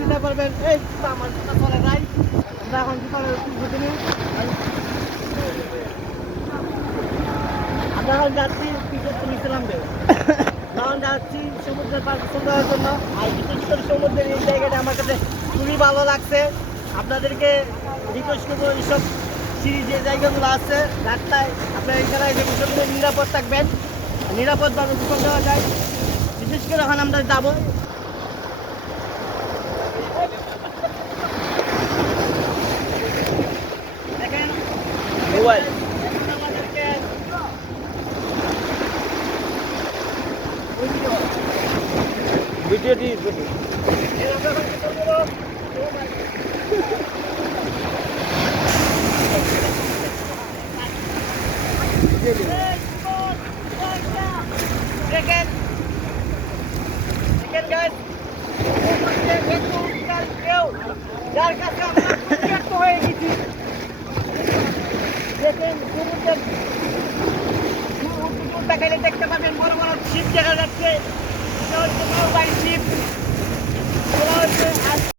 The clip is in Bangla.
দিতে পারবেন। এই আমার জুতা চলে যাই, আমরা এখন জুতা নিই। আমরা এখন যাচ্ছি নিয়েছিলাম যখন যাচ্ছি সমুদ্রের পার পছন্দ হওয়ার জন্য। আর বিশেষ করে সমুদ্রের এই জায়গাটা আমার কাছে খুবই ভালো লাগছে। আপনাদেরকে রিকোয়েস্ট করবো এইসব সিঁড়ি যে জায়গাগুলো আছে রাস্তায় আপনার এখানে যে বিষয়গুলো নিরাপদ থাকবেন, নিরাপদভাবে গোসল দেওয়া যায়। বিশেষ করে এখন আমরা যাবো দেখেন মোবাইল আমাদেরকে ভিডিওটি দেখেন দেখেন গাইস, যার কাছে আমরা বিরক্ত হয়ে গেছি। দেখেন সমুদ্রের দেখাইলে দেখতে পাবেন বড় বড় শিপ দেখা যাচ্ছে। বাড়ি শিপ